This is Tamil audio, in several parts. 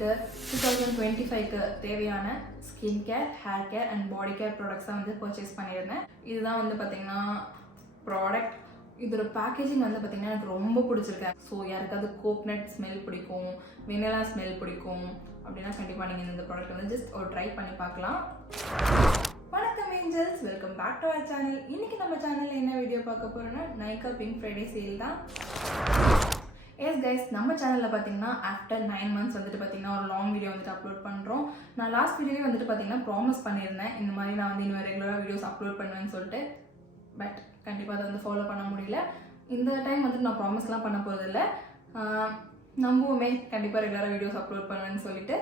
வந்துட்டு 2025க்கு தேவையான skin care, hair care and body care products தான் வந்து பர்ச்சேஸ் பண்ணியிருந்தேன். இதுதான் வந்து பார்த்தீங்கன்னா ப்ராடக்ட். இதோட பேக்கேஜிங் வந்து பார்த்தீங்கன்னா எனக்கு ரொம்ப பிடிச்சிருக்கு. ஸோ யாருக்காவது கோக்னட் ஸ்மெல் பிடிக்கும், வெனிலா ஸ்மெல் பிடிக்கும் அப்படின்னா கண்டிப்பாக நீங்கள் இந்த ப்ராடக்ட் வந்து ஜஸ்ட் ஒரு ட்ரை பண்ணி பார்க்கலாம். வணக்கம் angels, welcome back to our channel. இன்னைக்கு நம்ம சேனலில் என்ன வீடியோ பார்க்க போகிறோன்னா நைகா பிங்க் ஃப்ரைடே சேல் தான். எஸ் கைஸ், நம்ம சேனலில் பார்த்தீங்கன்னா ஆஃப்டர் 9 months வந்துட்டு பார்த்தீங்கன்னா ஒரு லாங் வீடியோ வந்துட்டு அப்லோட் பண்ணுறோம். நான் லாஸ்ட் வீடியோவே வந்துட்டு பார்த்தீங்கன்னா ப்ராமிஸ் பண்ணியிருந்தேன் இந்த மாதிரி நான் வந்து இன்னும் ரெகுலராக வீடியோஸ் அப்லோட் பண்ணுவேன்னு சொல்லிட்டு. பட் கண்டிப்பாக அதை வந்து ஃபாலோ பண்ண முடியல. இந்த டைம் வந்துட்டு நான் ப்ராமிஸ்லாம் பண்ண போகிறதில்ல, நம்புவோமே கண்டிப்பாக ரெகுலராக வீடியோஸ் அப்லோட் பண்ணுவேன்னு சொல்லிட்டு.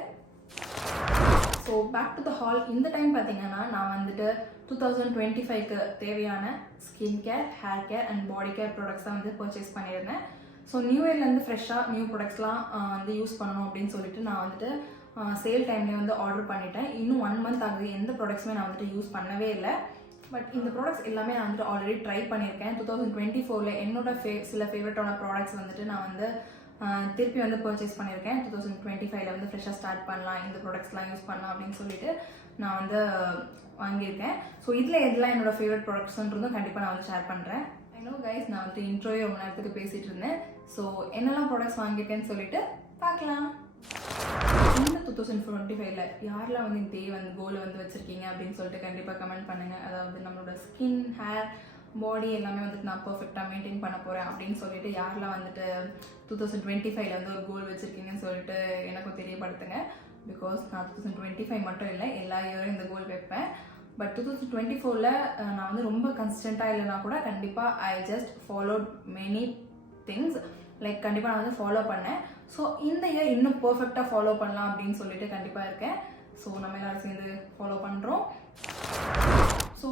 So back to the haul. இந்த டைம் பார்த்தீங்கன்னா நான் வந்துட்டு 2025க்கு தேவையான skin care, hair care and body care products தான் வந்து பர்ச்சேஸ் பண்ணியிருந்தேன். ஸோ நியூ இயர்லேருந்து ஃப்ரெஷ்ஷாக நியூ ப்ராடக்ட்ஸ்லாம் வந்து யூஸ் பண்ணணும் அப்படின்னு சொல்லிட்டு நான் வந்துட்டு சேல் டைம்லேயே வந்து ஆர்டர் பண்ணிட்டேன். இன்னும் 1 month ஆகுது, எந்த ப்ராடக்ட்ஸுமே நான் வந்துட்டு யூஸ் பண்ணவே இல்லை. பட் இந்த ப்ராடக்ட்ஸ் எல்லாமே நான் வந்துட்டு ஆல்ரெடி ட்ரை பண்ணியிருக்கேன். 2024ல் என்னோட சில ஃபேவரட்டான ப்ராடக்ட்ஸ் வந்துட்டு நான் வந்து திருப்பி வந்து பர்ச்சேஸ் பண்ணியிருக்கேன். 2025ல் வந்து ஃப்ரெஷ்ஷாக ஸ்டார்ட் பண்ணலாம், இந்த ப்ராடக்ட்ஸ்லாம் யூஸ் பண்ணலாம் அப்படின்னு சொல்லிட்டு நான் வந்து வாங்கியிருக்கேன். ஸோ இதில் எதெல்லாம் என்னோட ஃபேவரட் ப்ராடக்ட்ஸ்ன்றதும் கண்டிப்பாக நான் வந்து ஷேர் பண்ணுறேன். ஐ நோ கைஸ், நான் வந்து இன்ட்ரோவே ரொம்ப நேரத்துக்கு பேசிகிட்டு இருந்தேன். ஸோ என்னெல்லாம் ப்ராடக்ட்ஸ் வாங்கியிருக்கேன்னு சொல்லிட்டு பார்க்கலாம். இந்த 2025ல் யாரெல்லாம் வந்து இதே வந்து கோலை வந்து வச்சுருக்கீங்க அப்படின்னு சொல்லிட்டு கண்டிப்பாக கமெண்ட் பண்ணுங்கள். அதாவது நம்மளோட ஸ்கின், ஹேர், பாடி எல்லாமே வந்துட்டு நான் பர்ஃபெக்டாக மெயின்டைன் பண்ண போகிறேன் அப்படின்னு சொல்லிட்டு யாரெல்லாம் வந்துட்டு 2025ல் வந்து ஒரு கோல் வச்சுருக்கீங்கன்னு சொல்லிட்டு எனக்கும் தெரியப்படுத்துங்க. பிகாஸ் நான் 2025 மட்டும் இல்லை, எல்லா இயரும் இந்த கோல் வைப்பேன். பட் 2024ல் நான் வந்து ரொம்ப கன்சிஸ்டண்ட்டாக இல்லைனா கூட கண்டிப்பாக I just followed many things. Like கண்டிப்பாக நான் வந்து ஃபாலோ பண்ணேன். ஸோ இந்த இயர் இன்னும் பர்ஃபெக்டாக ஃபாலோ பண்ணலாம் அப்படின்னு சொல்லிட்டு கண்டிப்பாக இருக்கேன். ஸோ நம்ம எல்லாரும் சேர்ந்து ஃபாலோ பண்ணுறோம். ஸோ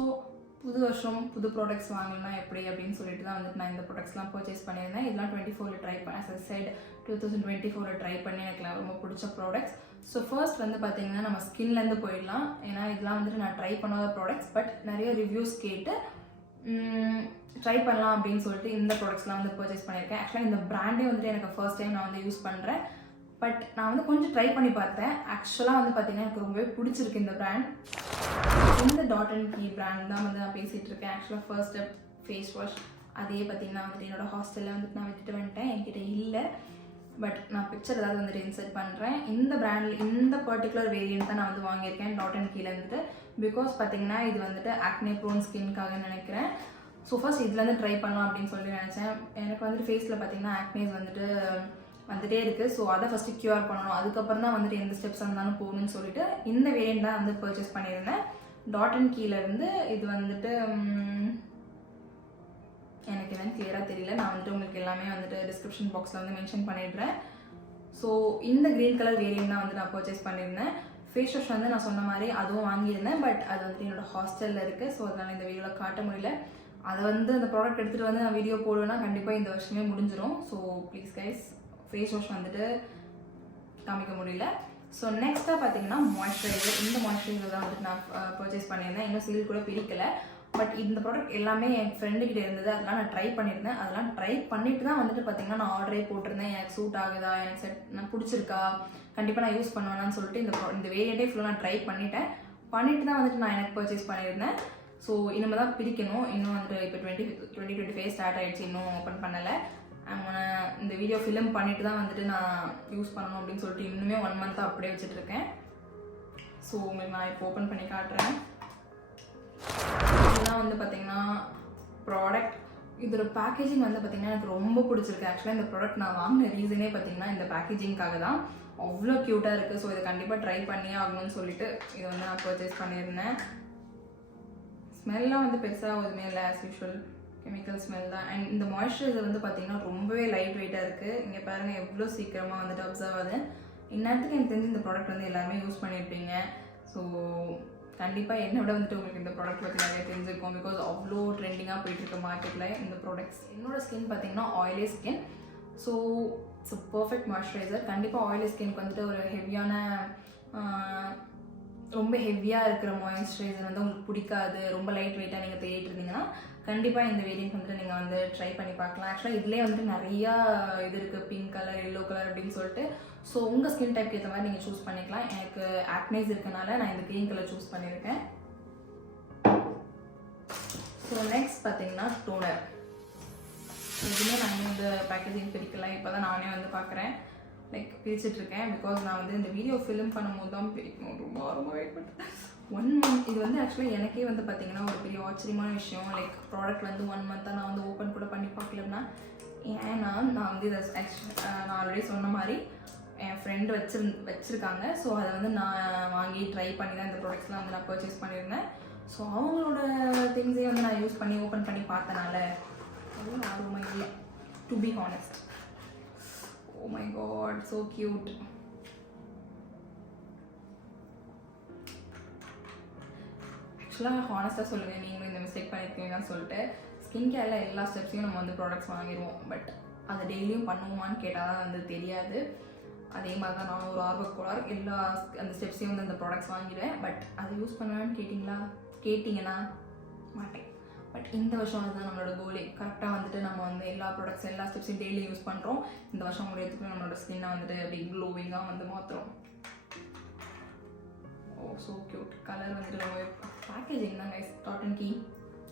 புது வருஷம் புது ப்ராடக்ட்ஸ் வாங்கணும்னா எப்படி அப்படின்னு சொல்லிட்டு தான் வந்துட்டு நான் இந்த ப்ராடக்ட்ஸ்லாம் பர்ச்சேஸ் பண்ணியிருந்தேன். இதெல்லாம் 24ல் ட்ரை பண்ண as I said 2024ல் ட்ரை பண்ணி எனக்கு ரொம்ப பிடிச்ச ப்ராடக்ட்ஸ். ஸோ ஃபர்ஸ்ட் வந்து பார்த்தீங்கன்னா நம்ம ஸ்கின்லேருந்து போயிடலாம். ஏன்னா இதெல்லாம் வந்துட்டு நான் ட்ரை பண்ணாத ப்ராடக்ட்ஸ், பட் நிறைய ரிவ்யூஸ் கேட்டு ட்ரை பண்ணலாம் அப்படின்னு சொல்லிட்டு இந்த ப்ராடக்ட்ஸ்லாம் வந்து பர்ச்சேஸ் பண்ணியிருக்கேன். ஆக்சுவலாக இந்த பிராண்டே வந்துட்டு எனக்கு ஃபர்ஸ்ட் டைம் நான் வந்து யூஸ் பண்ணுறேன். பட் நான் வந்து கொஞ்சம் ட்ரை பண்ணி பார்த்தேன். ஆக்சுவலாக வந்து பார்த்தீங்கன்னா எனக்கு ரொம்பவே பிடிச்சிருக்கு இந்த பிராண்ட். இந்த டாட் அண்ட் கீ பிராண்ட் தான் வந்து நான் பேசிகிட்டு இருக்கேன். ஆக்சுவலாக ஃபர்ஸ்ட் ஸ்டெப் ஃபேஸ் வாஷ் அதே பார்த்தீங்கன்னா வந்துட்டு என்னோடய ஹாஸ்டலில் வந்துட்டு நான் விட்டுட்டு வந்துட்டேன், என்கிட்ட இல்லை. பட் நான் பிக்சர் ஏதாவது வந்துட்டு இன்சர்ட் பண்ணுறேன். இந்த பிராண்டில் இந்த பர்டிகுலர் வேரியன்ட் தான் நான் வந்து வாங்கியிருக்கேன் டாட் அண்ட் கீழே வந்துட்டு. பிகாஸ் பார்த்தீங்கன்னா இது வந்துட்டு ஆக்னே ப்ரோன் ஸ்கின்காக நினைக்கிறேன். ஸோ ஃபர்ஸ்ட் இதுலேருந்து ட்ரை பண்ணலாம் அப்படின்னு சொல்லி நினச்சேன். எனக்கு வந்துட்டு ஃபேஸில் பார்த்தீங்கன்னா ஆக்னேஸ் வந்துட்டே இருக்குது. ஸோ அதை ஃபஸ்ட்டு க்யூர் பண்ணணும், அதுக்கப்புறம் தான் வந்துட்டு எந்த ஸ்டெப்ஸ் இருந்தாலும் போகணும்னு சொல்லிட்டு இந்த வேரியன்ட் தான் வந்து பர்ச்சேஸ் பண்ணியிருந்தேன். டாட் அண்ட் கீழே இருந்து இது வந்துட்டு எனக்கு என்னன்னு கிளியராக தெரியல. நான் வந்துட்டு உங்களுக்கு எல்லாமே வந்துட்டு டிஸ்கிரிப்ஷன் பாக்ஸில் வந்து மென்ஷன் பண்ணிடுறேன். ஸோ இந்த க்ரீன் கலர் வேரியன்ட் தான் வந்து நான் பர்ச்சேஸ் பண்ணியிருந்தேன். ஃபேஸ் வாஷ் வந்து நான் சொன்ன மாதிரி அதுவும் வாங்கியிருந்தேன். பட் அது வந்துட்டு என்னோடய ஹாஸ்டலில் இருக்குது. ஸோ அதனால் இந்த வீடியோவில் காட்ட முடியல. அதை வந்து அந்த ப்ராடக்ட் எடுத்துகிட்டு வந்து நான் வீடியோ போடுவேன்னா கண்டிப்பாக இந்த வருஷமே முடிஞ்சிடும். So please guys, face wash வந்துட்டு காமிக்க முடியல. ஸோ நெக்ஸ்ட்டாக பார்த்தீங்கன்னா மாய்ஸ்சரைசர். இந்த மாய்ஸ்சரைசர் தான் வந்துட்டு நான் பர்ச்சேஸ் பண்ணியிருந்தேன். இன்னும் சீல் கூட பிரிக்கலை. பட் இந்த ப்ராடக்ட் எல்லாமே என் ஃப்ரெண்டுக்கிட்ட இருந்தது, அதெல்லாம் நான் ட்ரை பண்ணியிருந்தேன். அதெல்லாம் ட்ரை பண்ணிட்டு தான் வந்துட்டு பார்த்தீங்கன்னா நான் ஆர்டரே போட்டிருந்தேன். எனக்கு சூட் ஆகுதா, எனக்கு நான் பிடிச்சிருக்கா, கண்டிப்பாக நான் யூஸ் பண்ணுவேன்னு சொல்லிட்டு இந்த வேரியண்ட்டே ஃபுல்லாக நான் ட்ரை பண்ணிட்டு தான் வந்துட்டு நான் எனக்கு பர்ச்சேஸ் பண்ணியிருந்தேன். ஸோ இனிமேல் தான் பிரிக்கணும். இன்னும் வந்துட்டு இப்போ 2025 ஸ்டார்ட் ஆகிடுச்சு, இன்னும் ஓப்பன் பண்ணலை. இந்த வீடியோ ஃபிலிம் பண்ணிட்டு தான் வந்துட்டு நான் யூஸ் பண்ணணும் அப்படின்னு சொல்லிட்டு இன்னுமே 1 month அப்படியே வச்சுட்டு இருக்கேன். ஸோ உங்களுக்கு நான் இப்போ ஓப்பன் பண்ணி காட்டுறேன். இதெல்லாம் வந்து பார்த்தீங்கன்னா ப்ராடக்ட். இதோட பேக்கேஜிங் வந்து பார்த்தீங்கன்னா எனக்கு ரொம்ப பிடிச்சிருக்கு. ஆக்சுவலாக இந்த ப்ராடக்ட் நான் வாங்கின ரீசனே பார்த்தீங்கன்னா இந்த பேக்கேஜிங்காக தான். அவ்வளோ க்யூட்டாக இருக்குது. ஸோ இதை கண்டிப்பாக ட்ரை பண்ணியே ஆகணும்னு சொல்லிட்டு இதை வந்து நான் பர்ச்சேஸ் பண்ணியிருந்தேன். ஸ்மெல்லாம் வந்து பெருசாக எதுவுமே இல்லை, ஆஸ் யூஷுவல் கெமிக்கல் ஸ்மெல் தான். அண்ட் இந்த மாய்ஸ்சரைசர் வந்து பார்த்தீங்கன்னா ரொம்பவே லைட் வெயிட்டாக இருக்குது. இங்கே பாருங்கள் எவ்வளோ சீக்கிரமாக வந்துட்டு அப்சர்வ் ஆகுது. இந்நேரத்துக்கு எனக்கு தெரிஞ்சு இந்த ப்ராடக்ட் வந்து எல்லாருமே யூஸ் பண்ணியிருப்பீங்க. ஸோ கண்டிப்பாக என்னை விட வந்துட்டு உங்களுக்கு இந்த ப்ராடக்ட் பற்றி நிறைய தெரிஞ்சிருக்கும். பிகாஸ் அவ்வளோ ட்ரெண்டிங்காக போயிட்டுருக்க மார்க்கெட்டில் இந்த ப்ராடக்ட்ஸ். என்னோட ஸ்கின் பார்த்தீங்கன்னா oily skin. So it's perfect moisturiser. கண்டிப்பாக ஆயிலி ஸ்கின்க்கு வந்துட்டு ஒரு ஹெவியான ரொம்ப ஹெவியாக இருக்கிற மாய்ஸ்சரைசர் வந்து உங்களுக்கு பிடிக்காது, ரொம்ப லைட் வெயிட்டாக நீங்கள் தேடிட்டு இருந்தீங்கன்னா கண்டிப்பாக இந்த வேரியன்ட் வந்துட்டு நீங்கள் வந்து ட்ரை பண்ணி பார்க்கலாம். ஆக்சுவலாக இதுலேயே வந்துட்டு நிறையா இது இருக்குது, பிங்க் கலர், எல்லோ கலர் அப்படின்னு சொல்லிட்டு. ஸோ உங்கள் ஸ்கின் டைப்க்கு ஏற்ற மாதிரி நீங்கள் சூஸ் பண்ணிக்கலாம். எனக்கு ஆக்னேஸ் இருக்கனால நான் இந்த க்ரீன் கலர் சூஸ் பண்ணியிருக்கேன். ஸோ நெக்ஸ்ட் பார்த்தீங்கன்னா டோனர். எதுவுமே நான் இந்த பேக்கேஜிங் பிரிக்கலாம், இப்போ தான் நானே வந்து பார்க்குறேன், லைக் பிரிச்சுட்ருக்கேன். பிகாஸ் நான் வந்து இந்த வீடியோ ஃபிலிம் பண்ணும்போது தான் பிரிக்கணும், ரொம்ப வெயிட் பண்ணுறேன். 1 month இது வந்து ஆக்சுவலாக எனக்கே வந்து பார்த்தீங்கன்னா ஒரு பெரிய ஆச்சரியமான விஷயம். லைக் ப்ராடக்ட் வந்து 1 month நான் வந்து ஓப்பன் கூட பண்ணி பார்க்கலன்னா, ஏன்னா நான் வந்து இதை நான் ஆல்ரெடி சொன்ன மாதிரி என் ஃப்ரெண்டு வச்சுருக்காங்க. ஸோ அதை வந்து நான் வாங்கி ட்ரை பண்ணி தான் இந்த ப்ராடக்ட்ஸ்லாம் வந்து நான் பர்ச்சேஸ் பண்ணியிருந்தேன். ஸோ அவங்களோட திங்ஸே வந்து நான் யூஸ் பண்ணி ஓப்பன் பண்ணி பார்த்தனால அவ்வளோ ஆர்வமாக இல்லை, to be honest. Oh my god, so cute. ஆக்சுவலாக ஹானஸ்ட்டாக சொல்லுங்கள், நீங்களும் இந்த மிஸ்டேக் பண்ணியிருக்கீங்கன்னு சொல்லிட்டு ஸ்கின் கேரில் எல்லா ஸ்டெப்ஸையும் நம்ம வந்து ப்ராடக்ட்ஸ் வாங்கிடுவோம். பட் அதை டெய்லியும் பண்ணுவோமான்னு கேட்டால் தான் வந்து தெரியாது. அதே மாதிரி தான் நான் ஒரு ஆர்வக்கோளாறு எல்லா அந்த ஸ்டெப்ஸையும் வந்து அந்த ப்ராடக்ட்ஸ் வாங்கிடுவேன். பட் அதை யூஸ் பண்ணுவேன்னு கேட்டிங்கன்னா மாட்டேன். பட் இந்த வருஷம் அதுதான் நம்மளோட கோலே. கரெக்டாக வந்துட்டு நம்ம வந்து எல்லா ப்ராடக்ட்ஸ் எல்லா ஸ்டெப்ஸையும் டெய்லி யூஸ் பண்ணுறோம். இந்த வருஷம் முடியறதுக்கு நம்மளோட ஸ்கின்னை வந்துட்டு அப்படி க்ளோவிங்காக வந்து மாற்றுறோம். Oh so cute. கலர் வந்துட்டு நம்ம பேக்கேஜிங் தான் guys, Dot and Key,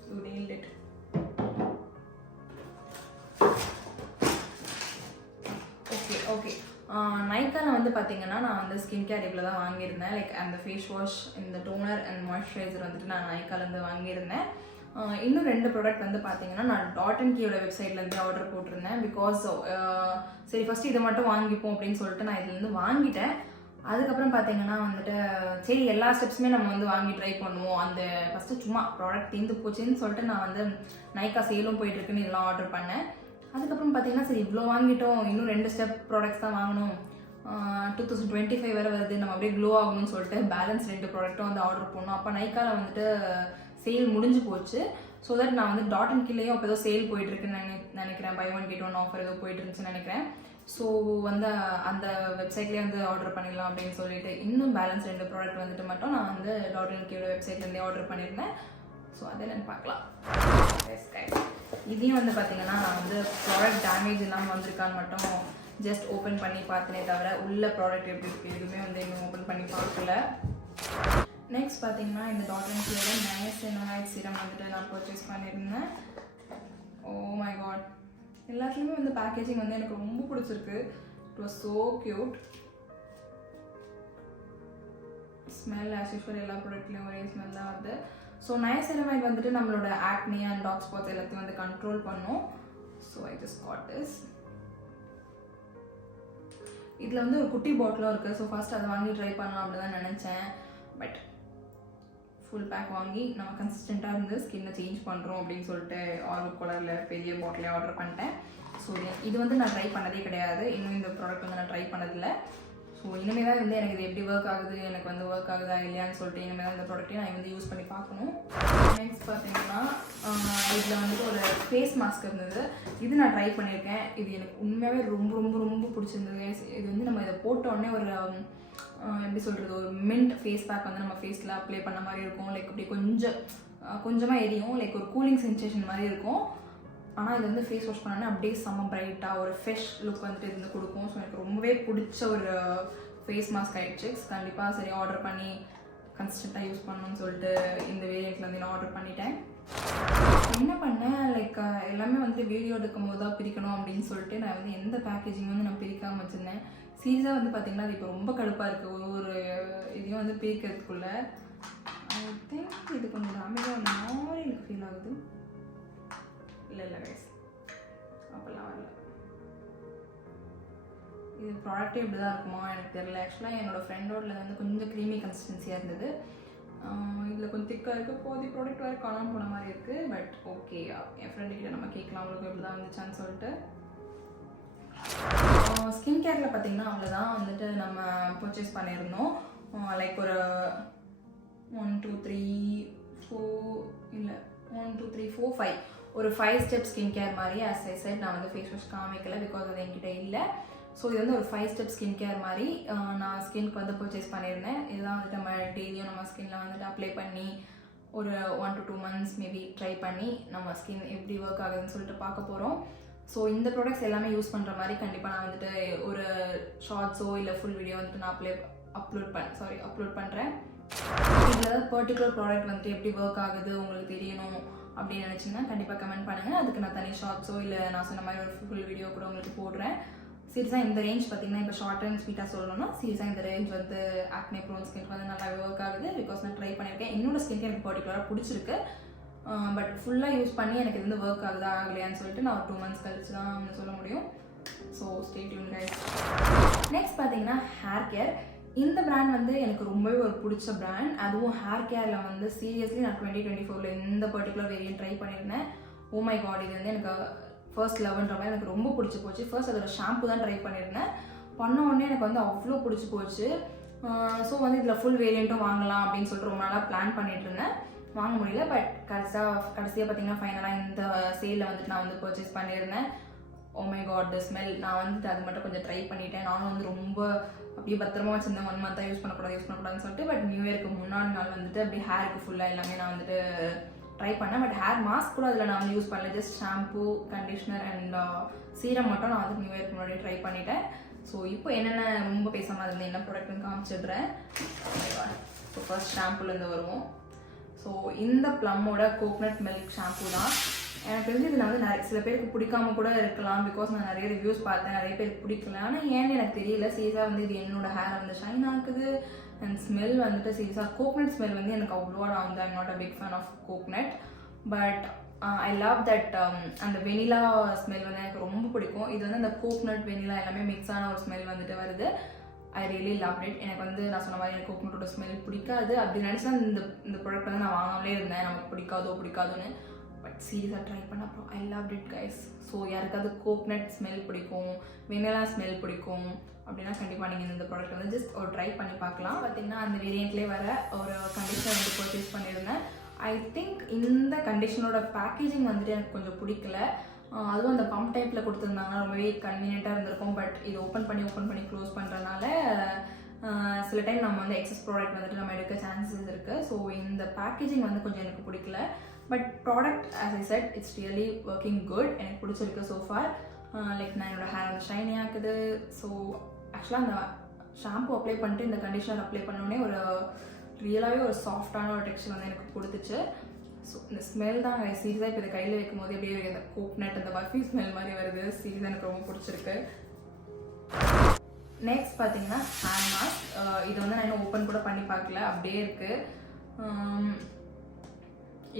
you nailed it. Okay நைக்காவில் வந்து பார்த்தீங்கன்னா நான் வந்து ஸ்கின் கேர் இவ்வளோ தான் வாங்கியிருந்தேன். லைக் அந்த ஃபேஸ் வாஷ், இந்த டோனர் அண்ட் மாய்ஸ்சரைசர் வந்துட்டு நான் நைக்காலேருந்து வாங்கியிருந்தேன். இன்னும் 2 ப்ராடக்ட் வந்து பார்த்தீங்கன்னா நான் டாட் அண்ட் கீயோட வெப்சைட்லேருந்து ஆர்டர் போட்டிருந்தேன். பிகாஸ் சரி ஃபஸ்ட்டு இதை மட்டும் வாங்கிப்போம் அப்படின்னு சொல்லிட்டு நான் இதுலேருந்து வாங்கிட்டேன். அதுக்கப்புறம் பார்த்தீங்கன்னா வந்துட்டு சரி எல்லா ஸ்டெப்ஸுமே நம்ம வந்து வாங்கி ட்ரை பண்ணுவோம். அந்த ஃபஸ்ட்டு சும்மா ப்ராடக்ட் தீர்ந்து போச்சுன்னு சொல்லிட்டு நான் வந்து நைக்கா சேலும் போயிட்டுருக்குன்னு இதெல்லாம் ஆர்டர் பண்ணேன். அதுக்கப்புறம் பார்த்தீங்கன்னா சரி இவ்வளோ வாங்கிட்டோம், இன்னும் 2 ஸ்டெப் ப்ராடக்ட்ஸ் தான் வாங்கணும், 2025 வேறு வருது, நம்ம அப்படியே க்ளோ ஆகணும்னு சொல்லிட்டு பேலன்ஸ் 2 ப்ராடக்ட்டும் வந்து ஆர்டர் பண்ணோம். அப்போ நைக்காவில் வந்துட்டு சேல் முடிஞ்சு போச்சு. ஸோ தட் நான் வந்து டாட் அண்ட் கீழேயும் அப்போ ஏதோ சேல் போயிட்டுருக்குன்னு நினைக்கிறேன், buy 1 get 1 ஆஃபர் ஏதோ போயிட்டு இருந்துச்சுன்னு நினைக்கிறேன். ஸோ வந்து அந்த வெப்சைட்லேயே வந்து ஆர்டர் பண்ணிடலாம் அப்படின்னு சொல்லிட்டு இன்னும் பேலன்ஸ் 2 ப்ராடக்ட் வந்துட்டு மட்டும் நான் வந்து டாட் அண்ட் கீயோட வெப்சைட்லேருந்தே ஆர்டர் பண்ணியிருந்தேன். ஸோ அதை நான் பார்க்கலாம். இதையும் வந்து பார்த்தீங்கன்னா நான் வந்து ப்ராடக்ட் டேமேஜ் இல்லாமல் வந்திருக்கான்னு மட்டும் ஜஸ்ட் ஓப்பன் பண்ணி பார்த்தனே தவிர உள்ள ப்ராடக்ட் எப்படி இருக்குது எதுவுமே வந்து இன்னும் ஓப்பன் பண்ணி பார்க்கல. நெக்ஸ்ட் பார்த்தீங்கன்னா இந்த டாட் அண்ட் கீயோட நைசினமைட் சீரம் வந்துட்டு நான் பர்ச்சேஸ் பண்ணியிருந்தேன். ஓ மை காட், எல்லாத்துலேயுமே வந்து பேக்கேஜிங் வந்து எனக்கு ரொம்ப பிடிச்சிருக்கு. It was so cute. Smell as usual எல்லா ப்ராடக்ட்லேயும் ஒரே ஸ்மெல் தான் வருது. ஸோ நைசினமைட் வந்துட்டு நம்மளோட ஆக்னி அண்ட் டார்க் ஸ்பாட்ஸ் எல்லாத்தையும் வந்து கண்ட்ரோல் பண்ணும். So I just got this. இதில் வந்து ஒரு குட்டி பாட்டிலும் இருக்குது. ஸோ ஃபர்ஸ்ட் அதை வாங்கி ட்ரை பண்ணலாம் அப்படி தான் நினச்சேன். பட் ஃபுல் பேக் வாங்கி நம்ம கன்சிஸ்டண்ட்டாக இருந்து ஸ்கின்னை சேஞ்ச் பண்ணுறோம் அப்படின்னு சொல்லிட்டு ஆர்வக் கலரில் பெரிய பாட்டிலே ஆர்டர் பண்ணிட்டேன். ஸோ இது வந்து நான் ட்ரை பண்ணதே கிடையாது, இன்னும் இந்த ப்ராடக்ட் வந்து நான் ட்ரை பண்ணதில்லை. ஸோ இனிமேல் தான் வந்து எனக்கு இது எப்படி ஒர்க் ஆகுது, எனக்கு வந்து ஒர்க் ஆகுதா இல்லையான்னு சொல்லிட்டு இனிமேல் தான் இந்த ப்ராடக்ட்டையும் நான் வந்து யூஸ் பண்ணி பார்க்கணும். நெக்ஸ்ட் பார்த்தீங்கன்னா இதில் வந்துட்டு ஒரு ஃபேஸ் மாஸ்க் இருந்தது. இது நான் ட்ரை பண்ணியிருக்கேன். இது எனக்கு உண்மையாகவே ரொம்ப ரொம்ப ரொம்ப பிடிச்சிருந்தது. இது வந்து நம்ம இதை போட்டோடனே ஒரு எப்படி சொல்கிறது, ஒரு மின்ட் ஃபேஸ் பேக் வந்து நம்ம ஃபேஸில் அப்ளை பண்ண மாதிரி இருக்கும். லைக் அப்படி கொஞ்சமாக எரியும், லைக் ஒரு கூலிங் சென்சேஷன் மாதிரி இருக்கும். ஆனால் இது வந்து ஃபேஸ் வாஷ் பண்ணோன்னா அப்படியே செம்ம பிரைட்டாக ஒரு ஃப்ரெஷ் லுக் வந்துட்டு இது வந்து கொடுக்கும். ஸோ எனக்கு ரொம்பவே பிடிச்ச ஒரு ஃபேஸ் மாஸ்க் ஆகிடுச்சு. கண்டிப்பாக சரி ஆர்டர் பண்ணி கன்சிஸ்டண்ட்டாக யூஸ் பண்ணணும்னு சொல்லிட்டு இந்த வேரியண்ட்டில் வந்து நான் ஆர்டர் பண்ணிட்டேன். என்ன பண்ணேன், லைக் எல்லாமே வந்து வீடியோ எடுக்கும் போது தான் பிரிக்கணும் அப்படின்னு சொல்லிட்டு நான் வந்து எந்த பேக்கேஜிங் வந்து நான் பிரிக்காமல் வச்சுருந்தேன். சீரியஸாக வந்து பார்த்திங்கன்னா அது இப்போ ரொம்ப கடுப்பாக இருக்குது ஒரு இதையும் வந்து பிரிக்கிறதுக்குள்ள. ஐ திங்க் இது கொஞ்சம் டேமேஜாக வந்த மாதிரி எனக்கு ஃபீல் ஆகுது. இல்லை கைஸ், அப்போல்லாம் வரல. இது ப்ராடக்டே இப்படி தான் இருக்குமா எனக்கு தெரியல. ஆக்சுவலாக என்னோடய ஃப்ரெண்டோடல வந்து கொஞ்சம் க்ரீமி கன்சிஸ்டன்சியாக இருந்தது. இதில் கொஞ்சம் திக்காக இருக்குது. போதி ப்ராடக்ட் வேறு காணாமல் போன மாதிரி இருக்குது. பட் ஓகே, என் ஃப்ரெண்டுக்கிட்ட நம்ம கேட்கலாம் அவங்களுக்கு எப்படி தான் வந்துச்சான்னு சொல்லிட்டு. ஸ்கின் கேரில் பார்த்திங்கன்னா அவ்வளோதான் வந்துட்டு நம்ம பர்ச்சேஸ் பண்ணியிருந்தோம். லைக் ஒரு 1 2 3 4 இல்லை 1 2 3 4 5 ஒரு 5 ஸ்டெப் ஸ்கின் கேர் மாதிரி. ஆஸ் ஐ செட் நான் வந்து ஃபேஸ் வாஷ் காமிக்கல பிகாஸ் அது என்கிட்ட இல்லை. ஸோ இது வந்து ஒரு 5 ஸ்டெப் ஸ்கின் கேர் மாதிரி நான் ஸ்கின்க்கு வந்து பர்ச்சேஸ் பண்ணியிருந்தேன். இதெல்லாம் வந்துட்டு நம்ம டெய்லியும் நம்ம ஸ்கின்ல வந்துட்டு அப்ளை பண்ணி ஒரு 1 to 2 months மேபி ட்ரை பண்ணி நம்ம ஸ்கின் எப்படி ஒர்க் ஆகுதுன்னு சொல்லிட்டு பார்க்க போகிறோம். ஸோ இந்த ப்ராடக்ட்ஸ் எல்லாமே யூஸ் பண்ணுற மாதிரி கண்டிப்பாக நான் வந்துட்டு ஒரு ஷார்ட்ஸோ இல்லை ஃபுல் வீடியோ வந்துட்டு நான் அப்லோட் பண்ணுறேன். இதில் பர்டிகுலர் ப்ராடக்ட் வந்துட்டு எப்படி ஒர்க் ஆகுது உங்களுக்கு தெரியணும் அப்படின்னு நினச்சிங்கன்னா கண்டிப்பாக கமெண்ட் பண்ணுங்கள். அதுக்கு நான் தனி ஷார்ட்ஸோ இல்லை நான் சொன்ன மாதிரி ஒரு ஃபுல் வீடியோ கூட உங்களுக்கு போடுறேன். சீரியஸாக இந்த ரேஞ்ச் பார்த்தீங்கன்னா இப்போ ஷார்ட் அண்ட் ஸ்வீட்டாக சொல்லணும்னா சீரியஸாக இந்த ரேஞ்ச் வந்து ஆக்னே ப்ரோன் ஸ்கின்க்கு வந்து நல்லா ஒர்க் ஆகுது. பிகாஸ் நான் ட்ரை பண்ணியிருக்கேன். என்னோட ஸ்கின்க்கு எனக்கு பர்டிகுலராக பிடிச்சிருக்கு. பட் ஃபுல்லாக யூஸ் பண்ணி எனக்கு இது வந்து ஒர்க் ஆகுதா ஆகலையான்னு சொல்லிட்டு நான் ஒரு 2 months கழிச்சு தான் சொல்ல முடியும். So stay tune guys. Next பார்த்தீங்கன்னா ஹேர் கேர். இந்த பிராண்ட் வந்து எனக்கு ரொம்பவே ஒரு பிடிச்ச பிராண்ட். அதுவும் ஹேர் கேரில் வந்து சீரியஸ்லி நான் 2024 இந்த பர்டிகுலர் வேரியன்ட் ட்ரை பண்ணியிருந்தேன். ஓ மை காட், இது வந்து எனக்கு ஃபர்ஸ்ட் லவ்ன்ற மாதிரி எனக்கு ரொம்ப பிடிச்சி போச்சு. ஃபர்ஸ்ட் அதோட ஷாம்பு தான் ட்ரை பண்ணியிருந்தேன். பண்ண உடனே எனக்கு வந்து அவ்வளோ பிடிச்சி போச்சு. ஸோ வந்து இதில் ஃபுல் வேரியண்ட்டும் வாங்கலாம் அப்படின்னு சொல்லிட்டு ரொம்ப நாளாக பிளான் பண்ணிட்டு இருந்தேன். வாங்க முடியல. பட் கடைசியாக பார்த்தீங்கன்னா ஃபைனலாக இந்த சேலில் வந்துட்டு நான் வந்து பர்ச்சேஸ் பண்ணியிருந்தேன். Oh my god, the smell. நான் வந்துட்டு அது மட்டும் கொஞ்சம் ட்ரை பண்ணிட்டேன். நானும் வந்து ரொம்ப அப்படியே பத்திரமா வச்சுருந்தேன். 1 month யூஸ் பண்ணக்கூடாதுன்னு சொல்லிட்டு. பட் நியூ இயருக்கு முன்னாடி நாள் வந்துட்டு அப்படியே ஹேருக்கு ஃபுல்லாக எல்லாமே நான் வந்துட்டு ட்ரை பண்ணேன். பட் ஹேர் மாஸ்க் கூட அதில் நான் வந்து யூஸ் பண்ணல. Just shampoo, conditioner and serum மட்டும் நான் வந்து நியூ இயருக்கு முன்னாடி ட்ரை பண்ணிட்டேன். ஸோ இப்போ என்னென்ன ரொம்ப பேசாமல் அதில் என்ன ப்ராடக்ட்னு காமிச்சிடுறேன். ஸோ ஃபர்ஸ்ட் ஷாம்பூலேருந்து வருவோம். ஸோ இந்த ப்ளம்மோட கோகனட் மில்க் ஷாம்பூ தான். எனக்கு தெரிஞ்சு இதில் வந்து சில பேருக்கு பிடிக்காம கூட இருக்கலாம். பிகாஸ் நான் நிறைய ரிவ்யூஸ் பார்த்தேன், நிறைய பேருக்கு பிடிக்கல. ஆனால் ஏன்னு எனக்கு தெரியல. சீரியஸாக வந்து இது என்னோட ஹேர் வந்து ஷைன் ஆகுது. அண்ட் ஸ்மெல் வந்துட்டு சீரியஸாக கோகனட் ஸ்மெல் வந்து எனக்கு அவ்வளோவா நான் வந்து I'm not a big fan of coconut. But I love that அந்த வெனிலா ஸ்மெல் வந்து எனக்கு ரொம்ப பிடிக்கும். இது வந்து அந்த கோகனட் வெனிலா எல்லாமே மிக்ஸ் ஆன ஒரு ஸ்மெல் வந்துட்டு வருது. I really love it. எனக்கு வந்து நான் சொன்ன மாதிரி எனக்கு கோகனட்டோட ஸ்மெல் பிடிக்காது அப்படி நினச்சா இந்த ப்ராடக்ட் வந்து நான் வாங்காமலே இருந்தேன். நமக்கு பிடிக்காதுன்னு. பட் சீரியஸாக ட்ரை பண்ண அப்புறம் I love it guys. So யாருக்காவது கோகனட் ஸ்மெல் பிடிக்கும், வெனிலா ஸ்மெல் பிடிக்கும் அப்படின்னா கண்டிப்பாக நீங்கள் இந்த ப்ராடக்ட் வந்து ஜஸ்ட் ஒரு ட்ரை பண்ணி பார்க்கலாம். பார்த்தீங்கன்னா அந்த வேரியண்ட்லேயே வர ஒரு கண்டிஷனர் வந்து பர்ச்சேஸ் பண்ணியிருந்தேன். ஐ திங்க் இந்த கண்டிஷனோட பேக்கேஜிங் வந்துட்டு எனக்கு கொஞ்சம் பிடிக்கல. அதுவும் அந்த பம்ப் டைப்பில் கொடுத்துருந்தாங்க, ரொம்பவே கன்வீனியண்ட்டாக இருந்திருக்கும். பட் இது ஓப்பன் பண்ணி க்ளோஸ் பண்ணுறதுனால சில டைம் நம்ம வந்து எக்ஸஸ் ப்ராடக்ட் வந்துட்டு நம்ம எடுக்க சான்சஸ் இருக்குது. ஸோ இந்த பேக்கேஜிங் வந்து கொஞ்சம் எனக்கு பிடிக்கல. But product as I said it's really working good. எனக்கு பிடிச்சிருக்கு சோஃபார். லைக் நான் என்னோட ஹேர் வந்து ஷைனி ஆகுது. ஸோ ஆக்சுவலாக அந்த ஷாம்பு அப்ளை பண்ணிட்டு இந்த கண்டிஷனர் அப்ளை பண்ணோடனே ஒரு ரியலாகவே ஒரு சாஃப்டான ஒரு டெக்ஸ்சர் வந்து எனக்கு கொடுத்துச்சு. ஸோ இந்த ஸ்மெல் தான் சீரியஸாக இப்போ இதை கையில் வைக்கும் போது எப்படியே அந்த கோக்னட் அந்த பர்ஃபி ஸ்மெல் மாதிரி வருது. சீரியஸாக எனக்கு ரொம்ப பிடிச்சிருக்கு. நெக்ஸ்ட் பார்த்தீங்கன்னா ஹேர் மாஸ்க். இது வந்து நான் இன்னும் ஓப்பன் கூட பண்ணி பார்க்கல, அப்படியே இருக்குது.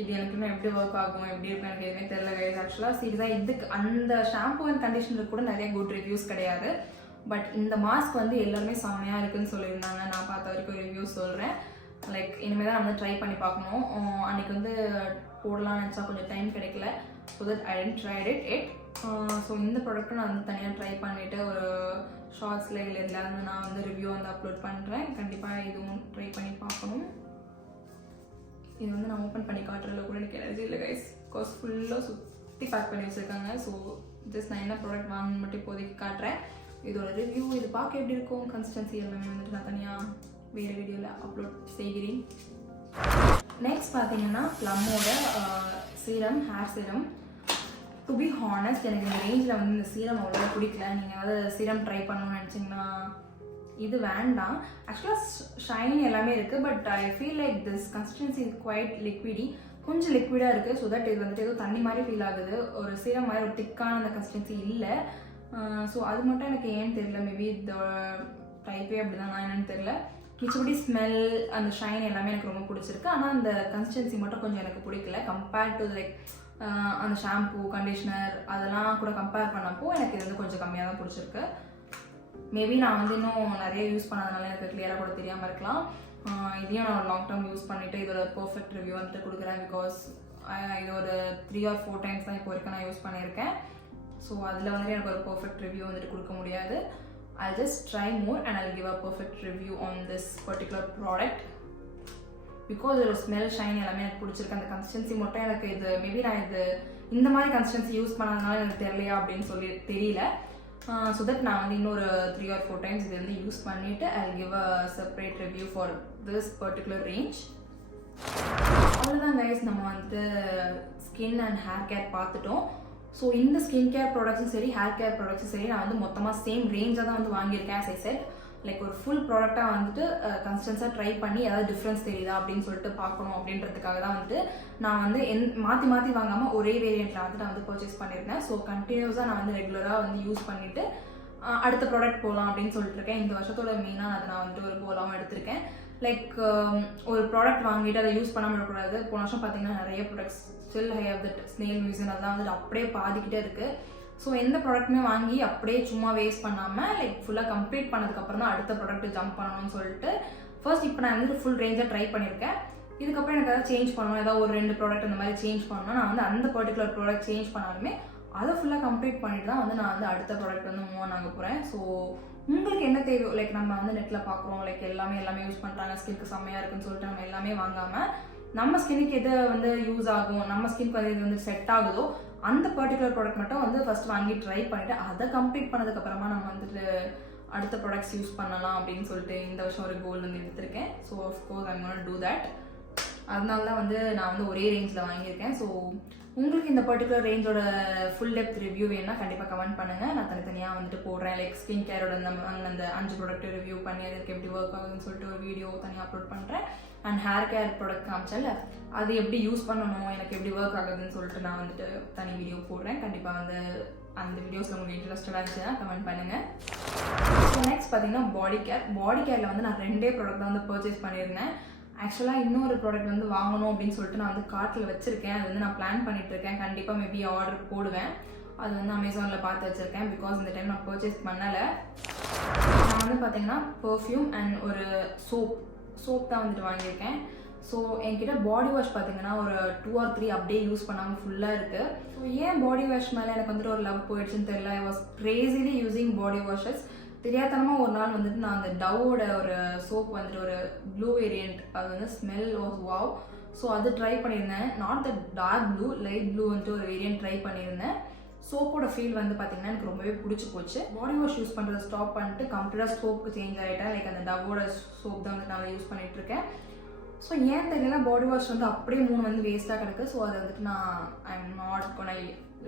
இது எனக்கு இன்னும் எப்படி ஒர்க் ஆகும், எப்படி இருக்கும் எனக்கு எதுவுமே தெரியல கைஸ். ஆக்சுவலாக சீரியஸாக இதுக்கு அந்த ஷாம்பூ அண்ட் கண்டிஷனருக்கு கூட நிறைய குட் ரிவ்யூஸ் கிடையாது. பட் இந்த மாஸ்க் வந்து எல்லாருமே செம்மையாக இருக்குன்னு சொல்லியிருந்தாங்க. நான் பார்த்த வரைக்கும் ரிவ்யூஸ் சொல்கிறேன். லைக் இனிமேல் தான் வந்து ட்ரை பண்ணி பார்க்கணும். அன்றைக்கி வந்து போடலாம்னு நினச்சா கொஞ்சம் டைம் கிடைக்கல. So that I tend tried it. So இந்த ப்ராடக்ட்டும் நான் வந்து தனியாக ட்ரை பண்ணிவிட்டு ஒரு ஷார்ட்ஸில் இல்லை இதில் வந்து நான் வந்து ரிவ்யூ வந்து அப்லோட் பண்ணுறேன். கண்டிப்பாக இதுவும் ட்ரை பண்ணி பார்க்கணும். இது வந்து நான் ஓப்பன் பண்ணி காட்டுறதுல கூட எனக்கு எனர்ஜி இல்லை கைஸ். பிகாஸ் ஃபுல்லாக சுற்றி பேக் பண்ணி வச்சுருக்காங்க. ஸோ ஜஸ்ட் நான் என்ன ப்ராடக்ட் வாங்கணும்னு மட்டும் இப்போதைக்கு காட்டுறேன். இதோட ரிவ்யூ இது பார்க்க எப்படி இருக்கும், கன்சிஸ்டன்சி எல்லாமே வந்துட்டு நான் தனியாக வேறு வீடியோவில் அப்லோட் செய்கிறேன். நெக்ஸ்ட் பார்த்தீங்கன்னா ப்ளம்மோட serum, hair serum. To be honest எனக்கு இந்த ரேஞ்சில் வந்து இந்த சீரம் அவ்வளோ பிடிக்கல. நீங்கள் ஏதாவது சீரம் ட்ரை பண்ணணும்னு நினச்சிங்கன்னா இது வேண்டாம். ஆக்சுவலாக ஷைன் எல்லாமே இருக்குது. But I feel like this consistency is quite லிக்விடி, கொஞ்சம் லிக்விடாக இருக்குது. ஸோ தட் இது வந்துட்டு ஏதோ தண்ணி மாதிரி ஃபீல் ஆகுது. ஒரு சீரம் மாதிரி ஒரு திக்கான அந்த கன்சிஸ்டன்சி இல்லை. ஸோ அது மட்டும் எனக்கு ஏன்னு தெரியல. மேபி இந்த டைப்பே அப்படி தான், நான் என்னன்னு தெரியல. மிச்சபடி ஸ்மெல் அந்த ஷைன் எல்லாமே எனக்கு ரொம்ப பிடிச்சிருக்கு. ஆனால் அந்த கன்சிஸ்டன்சி மட்டும் கொஞ்சம் எனக்கு பிடிக்கல. கம்பேர்ட் டு லைக் அந்த ஷாம்பூ, கண்டிஷ்னர் அதெல்லாம் கூட கம்பேர் பண்ணப்போ எனக்கு இது வந்து கொஞ்சம் கம்மியாக தான் பிடிச்சிருக்கு. மேபி நான் வந்து இன்னும் நிறைய யூஸ் பண்ணாதனால எனக்கு கிளியராக கூட தெரியாமல் இருக்கலாம். இதையும் நான் ஒரு லாங் டேர்ம் யூஸ் பண்ணிவிட்டு இதோட பர்ஃபெக்ட் ரிவ்யூ வந்துட்டு கொடுக்குறேன். பிகாஸ் இது ஒரு 3 or 4 times தான் இப்போ வரைக்கும் நான் யூஸ் பண்ணியிருக்கேன். ஸோ அதில் வந்து எனக்கு ஒரு பர்ஃபெக்ட் ரிவ்யூ வந்துட்டு கொடுக்க முடியாது. I'll just try more and I'll give a perfect review on this particular product. Because இதோட ஸ்மெல், ஷைன் எல்லாமே எனக்கு பிடிச்சிருக்கு. அந்த கன்சிஸ்டன்சி மட்டும் எனக்கு இது மேபி நான் இது இந்த மாதிரி கன்சிஸ்டன்சி யூஸ் பண்ணாதனால எனக்கு தெரியலையா அப்படின்னு சொல்லி தெரியல. ஸோ தட் நான் வந்து இன்னொரு 3 or 4 times இது வந்து யூஸ் பண்ணிவிட்டு I give a separate review for this particular range. அவ்வளோதான் கைஸ், நம்ம வந்து ஸ்கின் அண்ட் ஹேர் கேர் பார்த்துட்டோம். ஸோ இந்த ஸ்கின் கேர் ப்ராடக்ட்ஸும் சரி ஹேர் கேர் ப்ராடக்ட்ஸும் சரி நான் வந்து மொத்தமாக சேம் ரேஞ்சாக தான் வந்து வாங்கியிருக்கேன். as I said, லைக் ஒரு ஃபுல் ப்ராடக்டாக வந்துட்டு கன்சிஸ்டன்ஸாக ட்ரை பண்ணி ஏதாவது டிஃப்ரென்ஸ் தெரியுதா அப்படின்னு சொல்லிட்டு பார்க்கணும் அப்படின்றதுக்காக தான் வந்துட்டு நான் வந்து மாற்றி மாற்றி வாங்காமல் ஒரே வேரியண்ட்டில் வந்து நான் வந்து பர்ச்சேஸ் பண்ணியிருந்தேன். ஸோ கண்டினியூஸாக நான் வந்து ரெகுலராக வந்து யூஸ் பண்ணிவிட்டு அடுத்த ப்ராடக்ட் போகலாம் அப்படின்னு சொல்லிட்டு இருக்கேன். இந்த வருஷத்தோட மெயினாக அதை நான் வந்துட்டு ஒரு கோலாகவும் எடுத்திருக்கேன். லைக் ஒரு ப்ராடக்ட் வாங்கிட்டு அதை யூஸ் பண்ணாமல் இருக்கக்கூடாது. போன வருஷம் பார்த்தீங்கன்னா நிறைய products still high of that snail mucin அதெல்லாம் வந்துட்டு அப்படியே பாதிக்கிட்டே இருக்குது. ஸோ எந்த ப்ராடக்ட்டுமே வாங்கி அப்படியே சும்மா வேஸ்ட் பண்ணாமல் லைக் ஃபுல்லாக கம்ப்ளீட் பண்ணதுக்கப்புறம் தான் அடுத்த ப்ராடக்ட் ஜம்ப் பண்ணணும்னு சொல்லிட்டு ஃபர்ஸ்ட் இப்போ நான் வந்து ஃபுல் ரேஞ்சாக ட்ரை பண்ணியிருக்கேன். இதுக்கப்புறம் எனக்கு ஏதாவது சேஞ்ச் பண்ணணும், ஏதாவது ஒரு 2 ப்ராடக்ட் இந்த மாதிரி சேஞ்ச் பண்ணணும், நான் வந்து அந்த பர்டிகுலர் ப்ராடக்ட் சேஞ்ச் பண்ணாலுமே அதை ஃபுல்லாக கம்ப்ளீட் பண்ணிட்டு தான் வந்து நான் வந்து அடுத்த ப்ராடக்ட் வந்து மூவ் ஆக போகிறேன். ஸோ உங்களுக்கு என்ன தேவையோ லைக் நம்ம வந்து நெட்டில் பார்க்குறோம் லைக் எல்லாமே யூஸ் பண்ணுறாங்க, ஸ்கின்க்கு செம்மையாக இருக்குன்னு சொல்லிட்டு நம்ம எல்லாமே வாங்காமல் நம்ம ஸ்கின்னுக்கு எது வந்து யூஸ் ஆகும், நம்ம ஸ்கின்க்கு வந்து இது வந்து செட் ஆகுதோ அந்த பர்டிகுலர் ப்ராடக்ட் மட்டும் வந்து ஃபர்ஸ்ட் வாங்கி ட்ரை பண்ணிவிட்டு அதை கம்ப்ளீட் பண்ணதுக்கப்புறமா நம்ம வந்துட்டு அடுத்த ப்ராடக்ட்ஸ் யூஸ் பண்ணலாம் அப்படின்னு சொல்லிட்டு இந்த வருஷம் ஒரு கோல் வந்து எடுத்திருக்கேன். So of course I'm gonna do that. அதனால தான் வந்து நான் வந்து ஒரே ரேஞ்சில் வாங்கியிருக்கேன். ஸோ உங்களுக்கு இந்த பர்டிகுலர் ரேஞ்சோட ஃபுல் டெப்த் ரிவ்யூ வேணுன்னா கண்டிப்பாக கமெண்ட் பண்ணுங்கள். நான் தனித்தனியாக வந்துட்டு போடுறேன். லைக் ஸ்கின் கேரோட அந்த 5 ப்ராடக்ட் ரிவ்யூ பண்ணி அதுக்கு எப்படி ஒர்க் ஆகுதுன்னு சொல்லிட்டு ஒரு வீடியோ தனியாக அப்லோட் பண்ணுறேன். அண்ட் ஹேர் கேர் ப்ராடக்ட் காமிச்சால அது எப்படி யூஸ் பண்ணணும், எனக்கு எப்படி ஒர்க் ஆகுதுன்னு சொல்லிட்டு நான் வந்துட்டு தனி வீடியோ போடுறேன். கண்டிப்பாக வந்து அந்த வீடியோஸில் உங்களுக்கு இன்ட்ரெஸ்டடாக இருந்துச்சுன்னா கமெண்ட் பண்ணுங்கள். ஸோ நெக்ஸ்ட் பார்த்தீங்கன்னா பாடி கேரில் வந்து நான் 2 ப்ராடக்ட் தான் வந்து பர்ச்சேஸ் பண்ணியிருந்தேன். ஆக்சுவலாக இன்னொரு ப்ராடக்ட் வந்து வாங்கணும் அப்படின்னு சொல்லிட்டு நான் வந்து கார்ட்டில் வச்சுருக்கேன். அது வந்து நான் பிளான் பண்ணிட்டு இருக்கேன். கண்டிப்பாக மேபி ஆர்டர் போடுவேன். அது வந்து அமேசானில் பார்த்து வச்சுருக்கேன். பிகாஸ் இந்த டைம் நான் பர்ச்சேஸ் பண்ணலை. நான் வந்து பார்த்தீங்கன்னா பர்ஃப்யூம் அண்ட் ஒரு சோப் தான் வந்துட்டு வாங்கியிருக்கேன். ஸோ என்கிட்ட பாடி வாஷ் பார்த்தீங்கன்னா ஒரு 2 or 3 அப்படியே யூஸ் பண்ணாமல் ஃபுல்லாக இருக்குது. ஸோ ஏன் பாடி வாஷ் மேலே எனக்கு வந்துட்டு ஒரு லவ் போயிடுச்சுன்னு தெரியல. I was crazily using body washes. தெரியாதனமாக ஒரு நாள் வந்துட்டு நான் அந்த டவ்வோட ஒரு சோப் வந்துட்டு ஒரு ப்ளூ வேரியண்ட், அது வந்து ஸ்மெல் வாஸ் வாவ். ஸோ அது ட்ரை பண்ணியிருந்தேன். Not the dark blue, light blue வந்துட்டு ஒரு வேரியண்ட் ட்ரை பண்ணியிருந்தேன். சோப்போட ஃபீல் வந்து பார்த்தீங்கன்னா எனக்கு ரொம்பவே பிடிச்சி போச்சு. பாடி வாஷ் யூஸ் பண்ணுறதை ஸ்டாப் பண்ணிட்டு கம்ப்ளீட்டாக சோப்புக்கு சேஞ்ச் ஆகிட்டேன். லைக் அந்த டவ்வோட சோப் தான் வந்து நான் யூஸ் பண்ணிகிட்ருக்கேன். ஸோ ஏன் தெரியல பாடி வாஷ் வந்து அப்படியே 3 வந்து வேஸ்ட்டாக கிடக்கு. ஸோ அதை வந்துட்டு நான் I am not gonna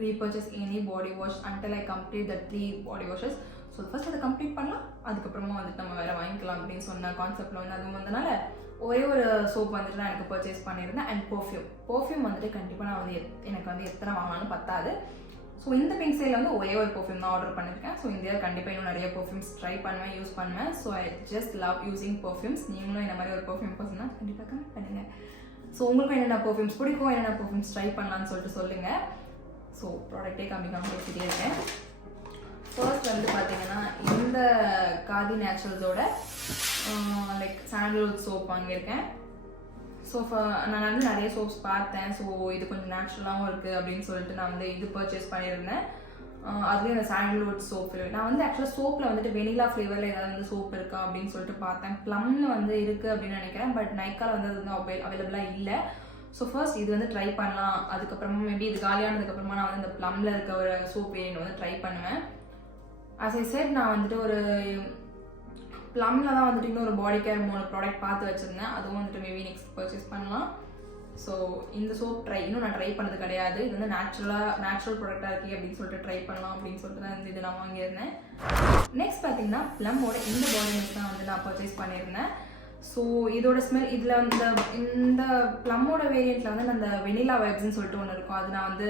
repurchase any body wash until I complete the 3 body washes. So first அதை கம்ப்ளீட் பண்ணலாம், அதுக்கப்புறமா வந்துட்டு நம்ம வேறு வாங்கிக்கலாம் அப்படின்னு சொன்ன கான்செப்டில் வந்து அதுவும் வந்தனால ஒரே ஒரு சோப் வந்துட்டு நான் எனக்கு பர்ச்சேஸ் பண்ணியிருந்தேன். அண்ட் பர்ஃப்யூம் வந்துட்டு கண்டிப்பாக நான் வந்து எனக்கு வந்து எத்தனை வாங்கினாலும் பத்தாது. ஸோ இந்த பிங்க் சைடில் வந்து ஒரே ஒரு பர்ஃப்யூம் தான் ஆர்டர் பண்ணியிருக்கேன். ஸோ இந்த கண்டிப்பாக இன்னும் நிறைய பர்ஃப்யூம்ஸ் ட்ரை பண்ணுவேன், யூஸ் பண்ணுவேன். So I just love using perfumes. நீங்களும் இந்த மாதிரி ஒரு பர்ஃப்யூம் பர்சன்னா கண்டிப்பாக கமெண்ட் பண்ணுங்கள். ஸோ உங்களுக்கும் என்னென்ன பர்ஃப்யூம்ஸ் பிடிக்கும், என்னென்ன பர்ஃப்யூம்ஸ் ட்ரை பண்ணலான்னு சொல்லிட்டு சொல்லுங்கள். ஸோ ப்ராடக்டே காமிக்காமல் பேசிட்டே இருக்கேன். ஃபர்ஸ்ட் வந்து பார்த்தீங்கன்னா இந்த காதி நேச்சுரல்ஸோட லைக் சாண்டல்வுட் சோப் வாங்கியிருக்கேன். ஸோ நான் வந்து நிறைய சோப்ஸ் பார்த்தேன். ஸோ இது கொஞ்சம் நேச்சுரலாகவும் இருக்குது அப்படின்னு சொல்லிட்டு நான் வந்து இது பர்ச்சேஸ் பண்ணியிருந்தேன். அதுலேயும் அந்த சாண்டல்வுட் சோப் நான் வந்து ஆக்சுவலாக சோப்பில் வந்துட்டு வெனிலா ஃப்ளேவரில் ஏதாவது வந்து சோப் இருக்கா அப்படின்னு சொல்லிட்டு பார்த்தேன். ப்ளம்மில் வந்து இருக்குது அப்படின்னு நினைக்கிறேன். பட் நைக்காவில் வந்து அது வந்து அவைலபிளாக இல்லை. ஸோ ஃபர்ஸ்ட் இது வந்து ட்ரை பண்ணலாம். அதுக்கப்புறமா மேபி இது காலியானதுக்கப்புறமா நான் வந்து இந்த ப்ளம்மில் இருக்க ஒரு சோப் வேரியண்ட் வந்து ட்ரை பண்ணுவேன். as I said நான் வந்துட்டு ஒரு ப்ளம்மில் தான் வந்துட்டு இன்னொரு பாடி கேர் 3 ப்ராடக்ட் பார்த்து வச்சுருந்தேன். அதுவும் வந்துட்டு மேபி நெக்ஸ்ட் பர்ச்சேஸ் பண்ணலாம். ஸோ இந்த சோப் இன்னும் நான் ட்ரை பண்ணது கிடையாது. இது வந்து நேச்சுரல் ப்ராடக்டாக இருக்குது அப்படின்னு சொல்லிட்டு ட்ரை பண்ணலாம் அப்படின்னு சொல்லிட்டு தான் இது நான் வாங்கியிருந்தேன். நெக்ஸ்ட் பார்த்தீங்கன்னா ப்ளம்மோட இந்த பாடி மிஸ்ட் தான் வந்து நான் பர்ச்சேஸ் பண்ணியிருந்தேன். ஸோ இதோட ஸ்மெல் இதில் வந்து இந்த ப்ளம்மோட வேரியண்ட்டில் வந்து அந்த வெனிலா வைப்ஸ்ன்னு சொல்லிட்டு ஒன்று இருக்கும். அது நான் வந்து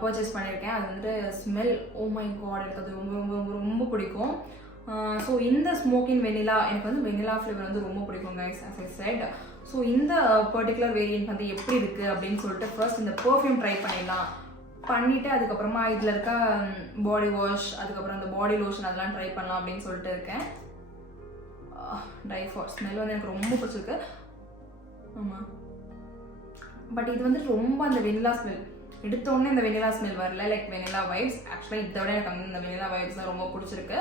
பர்ச்சேஸ் பண்ணியிருக்கேன். அது வந்துட்டு ஸ்மெல் ஓ மை காட் எனக்கு அது ரொம்ப ரொம்ப ரொம்ப ரொம்ப பிடிக்கும். ஸோ இந்த ஸ்மோக்கிங் வெனிலா எனக்கு வந்து வெனிலா ஃப்ளேவர் வந்து ரொம்ப பிடிக்கும் guys as I said. So இந்த பர்டிகுலர் வேரியண்ட் வந்து எப்படி இருக்குது அப்படின்னு சொல்லிட்டு ஃபர்ஸ்ட் இந்த பர்ஃப்யூம் ட்ரை பண்ணிவிட்டு அதுக்கப்புறமா இதில் இருக்க பாடி வாஷ் அதுக்கப்புறம் அந்த பாடி லோஷன் அதெல்லாம் ட்ரை பண்ணலாம் அப்படின்னு சொல்லிட்டு இருக்கேன். டைஃபார் ஸ்மெல் வந்து எனக்கு ரொம்ப பிடிச்சிருக்கு. ஆமாம், பட் இது வந்து ரொம்ப அந்த வெனிலா ஸ்மெல் எடுத்தோடனே இந்த வெனிலா ஸ்மெல் வரல. லைக் வெனிலா வைப்ஸ் ஆக்சுவலாக இதை விட எனக்கு வந்து இந்த வெனிலா வைப்ஸ் தான் ரொம்ப பிடிச்சிருக்கு.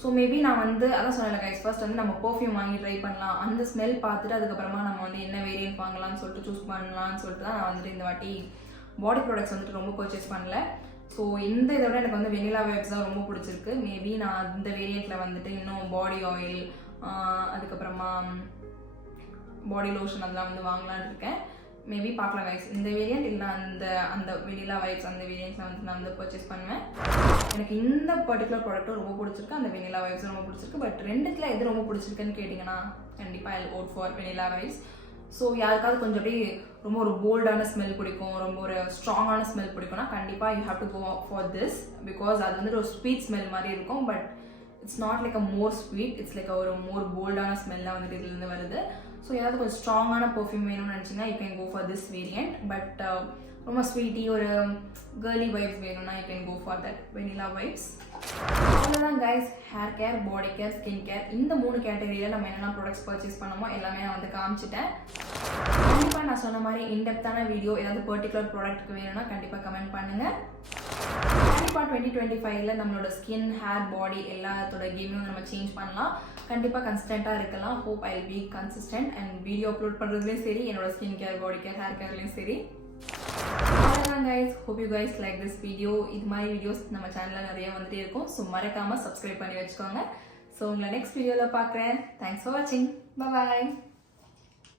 ஸோ மேபி நான் வந்து அதான் சொன்னேன் கைஸ், ஃபர்ஸ்ட் வந்து நம்ம பர்ஃப்யூம் வாங்கி ட்ரை பண்ணலாம். அந்த ஸ்மெல் பார்த்துட்டு அதுக்கப்புறமா நம்ம வந்து என்ன வேரியன்ட் வாங்கலாம்னு சொல்லிட்டு சூஸ் பண்ணலாம்னு சொல்லிட்டு தான் நான் வந்துட்டு இந்த வாட்டி பாடி ப்ராடக்ட்ஸ் வந்துட்டு ரொம்ப பர்ச்சேஸ் பண்ணல. ஸோ இந்த இதோட எனக்கு வந்து வெனிலா வைப்ஸ் தான் ரொம்ப பிடிச்சிருக்கு. மேபி நான் இந்த வேரியண்ட்டில் வந்துட்டு இன்னும் பாடி ஆயில் அதுக்கப்புறமா பாடி லோஷன் அதெல்லாம் வந்து வாங்கலான்னு இருக்கேன். மேபி பார்க்கலாம் கைஸ். இந்த வேரியண்ட் இல்லை அந்த வெனிலா வைப்ஸ் அந்த வேரியண்ட்ஸில் வந்து நான் வந்து பர்ச்சேஸ் பண்ணுவேன். எனக்கு இந்த பர்டிகுலர் ப்ராடக்ட்டும் ரொம்ப பிடிச்சிருக்கு, அந்த வெனிலா வைப்ஸும் ரொம்ப பிடிச்சிருக்கு. பட் ரெண்டுத்தில் எது ரொம்ப பிடிச்சிருக்குன்னு கேட்டிங்கன்னா கண்டிப்பாக I vote for vanilla vibes. So யாருக்காவது கொஞ்சம் அப்படியே ரொம்ப ஒரு போல்டான ஸ்மெல் பிடிக்கும், ரொம்ப ஒரு ஸ்ட்ராங்கான ஸ்மெல் பிடிக்கும்னா கண்டிப்பாக you have to go for this. Because அது வந்துட்டு ஒரு ஸ்வீட் ஸ்மெல் மாதிரி இருக்கும். But it's not like a more sweet, it's like ஒரு மோர் போல்டான ஸ்மெல்லாம் வந்துட்டு இதுலேருந்து வருது. ஸோ ஏதாவது கொஞ்சம் ஸ்ட்ராங்கான பர்ஃப்யூம் வேணும்னு நினச்சிங்கன்னா you can go for this variant. But ரொம்ப ஸ்வீட்டி ஒரு கேர்லி வைப்ஸ் வேணும்னா you can go for that vanilla vibes. அவ்வளோதான் guys. Hair care, body care, skin care இந்த 3 கேட்டகரியில் நம்ம என்னெல்லாம் ப்ராடக்ட்ஸ் பர்ச்சேஸ் பண்ணமோ எல்லாமே நான் வந்து காமிச்சிட்டேன். கண்டிப்பாக நான் சொன்ன மாதிரி இன்டெப்த்தான வீடியோ ஏதாவது பர்டிகுலர் ப்ராடக்ட்டுக்கு வேணும்னா கண்டிப்பாக கமெண்ட் பண்ணுங்கள். கண்டிப்பாக 2025 நம்மளோட ஸ்கின், ஹேர், பாடி எல்லாத்தோட கேமையும் நம்ம சேஞ்ச் பண்ணலாம். கண்டிப்பாக கன்சிஸ்டண்ட்டாக இருக்கலாம். Hope I will be consistent and video upload பண்ணுறதுலேயும் சரி, என்னோட skin care, body care, hair கேர்லேயும் சரி. அவ்வளோதான் guys. Hope you guys like this video. இது மாதிரி வீடியோஸ் நம்ம சேனலில் நிறைய வந்துட்டே இருக்கும். ஸோ மறக்காமல் சப்ஸ்கிரைப் பண்ணி வச்சுக்கோங்க. ஸோ உங்களை நெக்ஸ்ட் வீடியோவில் பார்க்குறேன். தேங்க்ஸ் ஃபார் வாட்சிங். பாய்.